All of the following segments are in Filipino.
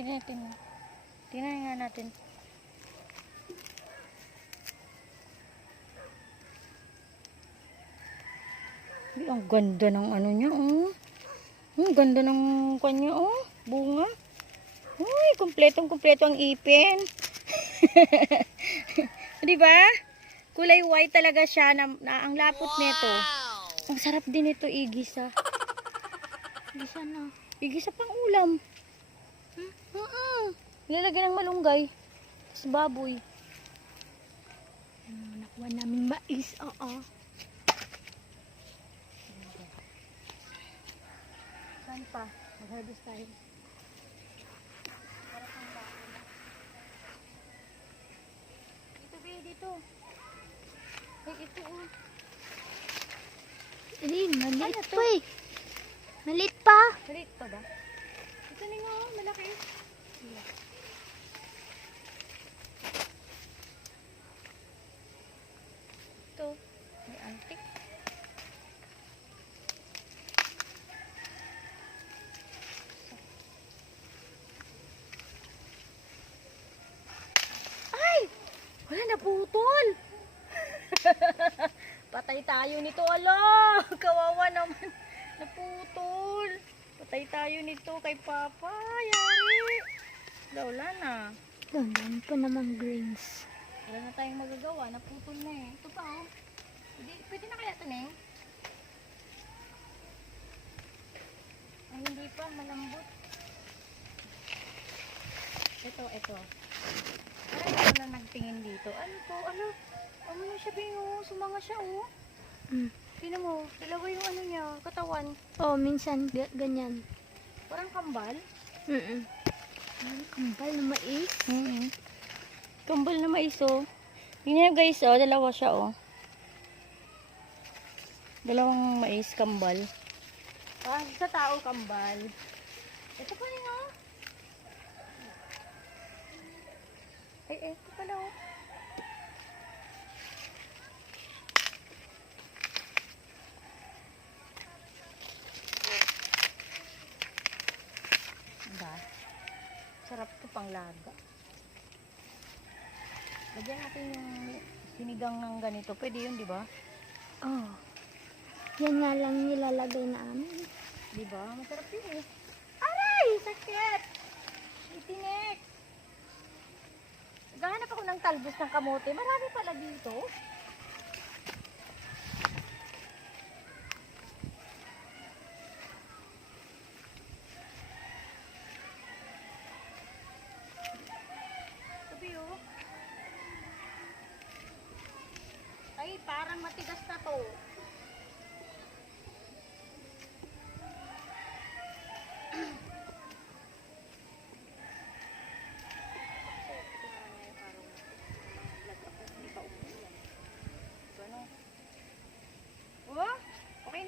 Tingnan. Tingnan nga natin. Ang ganda ng ano niya, oh. Ang ganda ng kanya, oh. Bunga. Uy, kumpletong-kumpleto ang ipin. Di ba? Kulay white talaga siya na ang lapot nito. Ang sarap din ito igisa. Igisa na. Igisa pang ulam. Nilalagyan ng malunggay. Tapos baboy. Nakuha namin mais. Oo. Saan pa? Mag-harvest tayo. Dito. Ay, ito oh. Maliit pa eh. Maliit pa. Maliit pa ba? Ito na nga, malaki. Ito, may antik. Wala, naputol. Patay tayo nito, ala. Kawawa naman. Naputol. Patay tayo nito kay Papa. Yari. Wala na. Doon pa naman greens. Wala na tayong magagawa. Naputol na eh. Ito pa oh. Pwede na kaya ito na eh. Ay, hindi pa. Malambot. Ito. Parang ako na nagtingin dito. Ano to? Ano na siya, Bingo? Sumanga siya, oh. Tingnan mo, dalawa yung ano niya, katawan. Oh, minsan ganyan. Parang kambal. Kambal na mais. Kambal na mais, oh. Tingnan nyo guys, oh. Dalawa siya, oh. Dalawang mais, kambal. Sa tao, kambal. Ito pa rin, oh. Ito pala oh. Diba? Sarap to pang laga. Lagyan natin yung sinigang ng ganito. Pwede yun, di ba? Oh. Yan nga lang nilalagay namin. Di ba? Masarap yun eh. Aray! Sakit! Itinik! Gahanap ako ng talbos ng kamote. Marami pala dito. Sabi oh. Ay, parang matigas na to.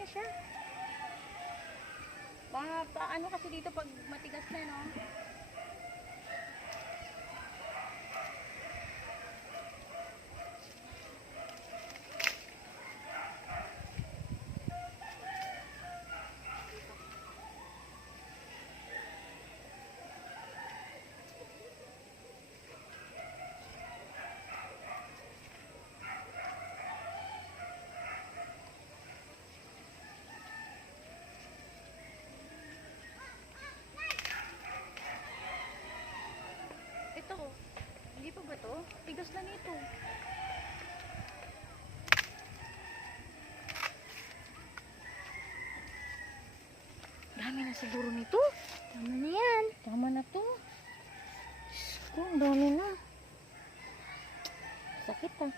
Siya. Ano kasi dito pag matigas na, no? Hindi pa ba to? Tigas na nito. Dami na siguro nito. Tama na yan. Tama na to. Ang dami na. Sakit ah.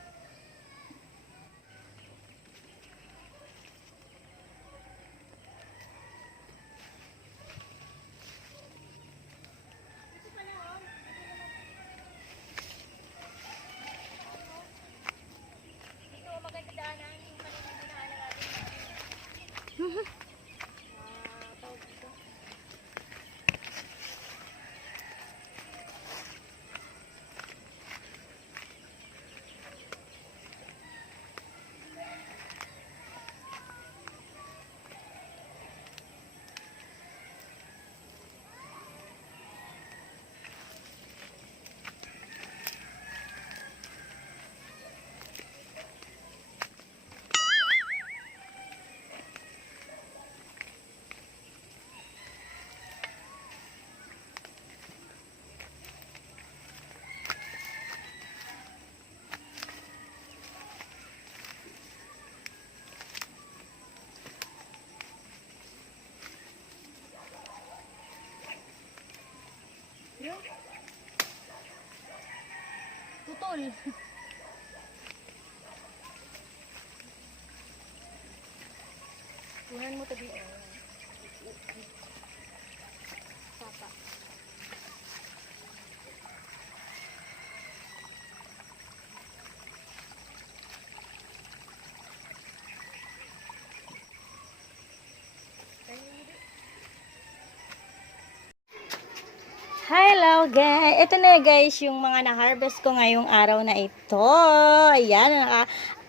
Yun. Putol. Kuhan mo tabi. Papa. Hello guys! Ito na guys yung mga na-harvest ko ngayong araw na ito. Ayan,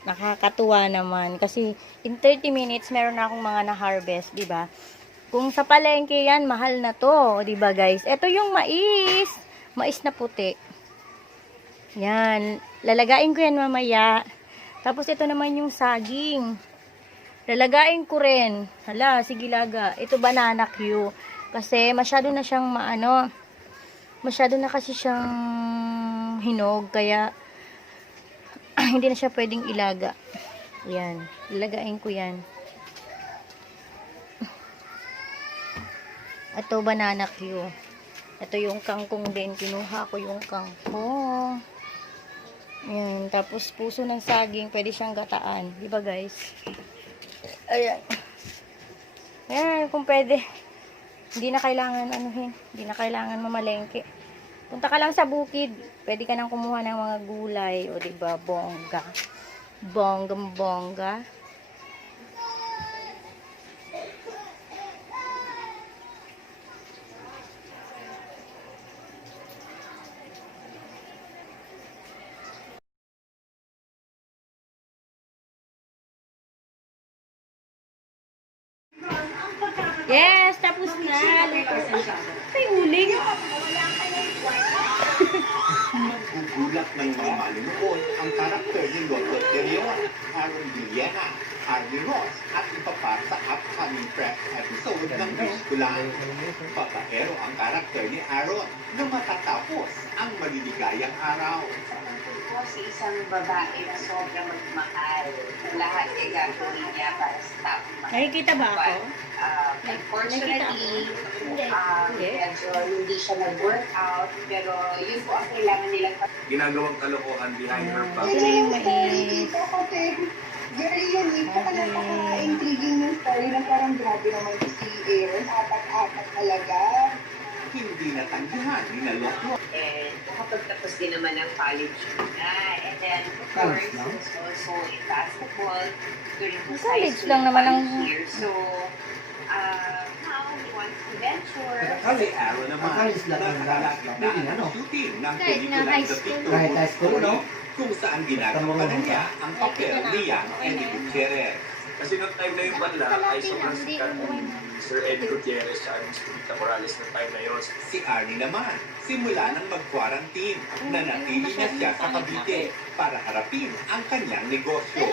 nakakatuwa naman. Kasi in 30 minutes meron na akong mga na-harvest, di ba? Kung sa palengke yan, mahal na to, di ba guys? Ito yung mais. Mais na puti. Yan. Lalagain ko yan mamaya. Tapos ito naman yung saging. Lalagain ko rin. Hala, sige laga. Ito banana Q. Kasi masyado na siyang masyado na kasi siyang hinog, kaya hindi na siya pwedeng ilaga. Yan, ilagain ko yan. Ito banana Q. Ito yung kangkong din, kinuha ko yung kangkong. Yan, tapos puso ng saging, pwede siyang gataan, di ba guys? Ayan. Ayan, kung pwede. Hindi na kailangan hindi na kailangan mamalengke. Punta ka lang sa bukid, pwede ka nang kumuha ng mga gulay, o diba, bongga. Bongga. Yes, tapos na. May uling. Magugulat ng mga manunood ang karakter ni Lolo de Leon, Aaron Villena, Harvey Ross, at iba pa sa upcoming prep episode ng Biskulan. Babaero ang karakter ni Aaron na matatapos ang maliligayang araw. Ko si isang babae na sobrang magmahal. Lahat ay gagawin niya para sa taong mahal. Nakikita ba ako? Unfortunately, medyo hindi siya nag-workout, pero yun po ang kailangan nilang ginagawang kalokohan behind her back. Ito na yung mais. Very unique. Saka napaka-intriguing yung story na parang grabe naman si Aaron. Apat-apat talaga. Hindi natanggihan ni Lolo. And nakapagtapos din naman ng college na. And then, of course, he was also in basketball during his high College school lang naman ang... years. So, now he wants to venture. Si Aaron naman, nakakalapit na ang shooting ng pelikulang The Picture Kahit high school, no? kung saan ginagawa na niya ang papel ni Yang Eddie Gutierrez. Kasi noong time na yung banla ay sobrang sikat ni Sir Eddie Gutierrez at Ms. Rita Morales na time na yun. Si Arnie naman, simula nang mag-quarantine, nanatili na siya sa Cavite para harapin ang kanyang negosyo.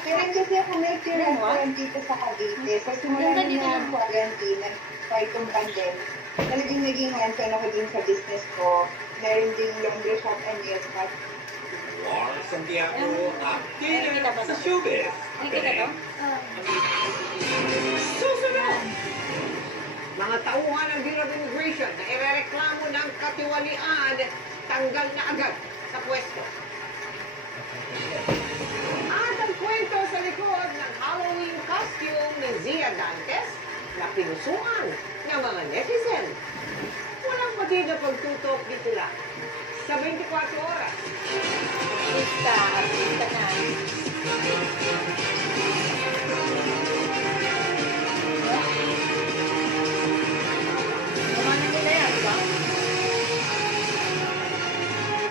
Kaya kasi ako may restaurant dito sa Cavite. So, simula na ng quarantine, kahit yung pandemic, talagang naging hands-on ako din sa business ko. Meron din laundry shop and nail shop. War Santiago, updated sa showbiz. Nakikita to? Susunod! Mga tauhan ng Bureau of Immigration na irereklamo ng katiwalian, tanggal na agad sa pwesto. At ang kwento sa likod ng Halloween costume ni Zia Dantes na pinusuan ng mga netizen. Walang pati na pagtutok dito lang sa 24 oras. Artista na.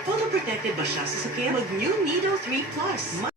Photo protected ba siya sa sakyan? Mag-new Nido 3 Plus.